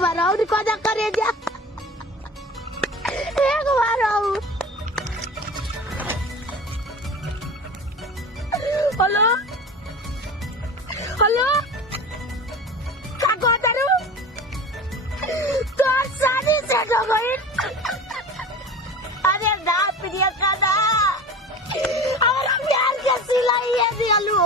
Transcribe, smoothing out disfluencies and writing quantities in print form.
बार और कोदा करे जा एक बार आओ हेलो हेलो का कोदारू तो शादी सेट हो गई अरे ना प्रियंका ना हमारा प्यार के सिलाई है दियालू